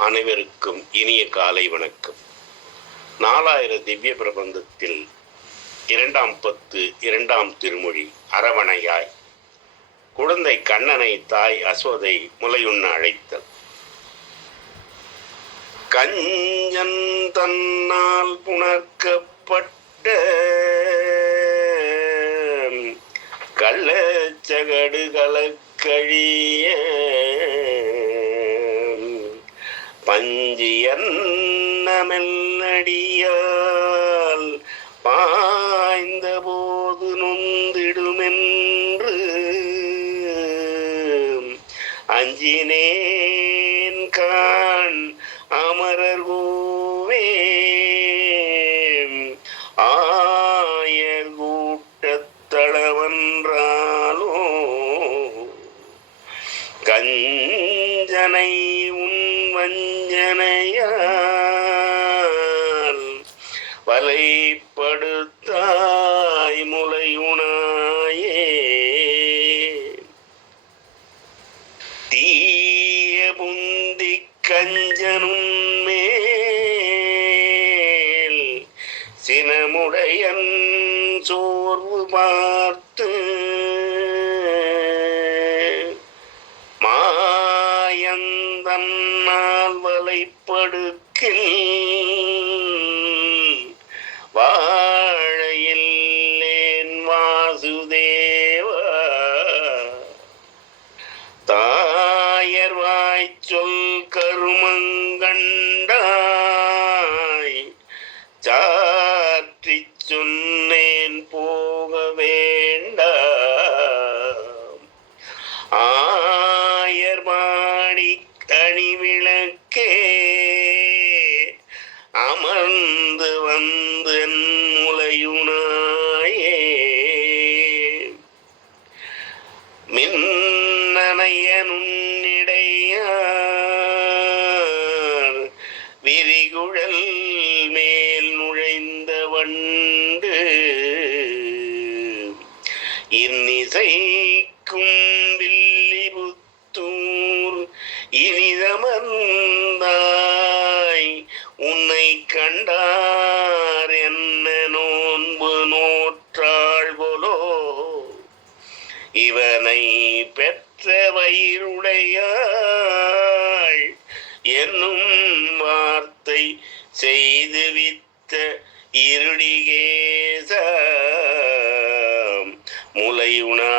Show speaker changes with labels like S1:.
S1: அனைவருக்கும் இனிய காலை வணக்கம். நாலாயிர திவ்ய பிரபந்தத்தில் இரண்டாம் பத்து இரண்டாம் திருமொழி அரவணையாய். குழந்தை கண்ணனை தாய் அசோதை முலையுண்ண அழைத்தல். கஞ்சன் தன்னால் புணர்க்கப்பட்ட கள்ளச்சகடுகளக்கழிய பஞ்சியன்னமெல்லடியால் பாய்ந்த போது நொந்திடுமென்று. அஞ்சினேன் கான் அமரர் கூவே ஆயர் கூட்டத்தளவன்றாலோ. கஞ்சனை உன் வஞ்சனையால் வலைப்படுத்தாய் முலையுணாயே தீய புந்தி கஞ்சனும் மேல் சினமுடையன் சோர்வு பார்த்து நான் வலைப்படுக்கில் வாழையில்லேன் வாசுதேவா. தாயர் வாய்ச்சொல் அணிவிளக்கே அமர்ந்து வந்து என் முலையுணாயே மின்னனையனுன்னிடையார் விரிகுழல் மேல் நுழைந்த வண்டு அமர்ந்தாய் உன்னை கண்டார் என்ன நோன்பு நோற்றாள் போலோ இவனை பெற்ற வயிறுடையாள் என்னும் வார்த்தை செய்துவித்த இருடிகேச முலையுணா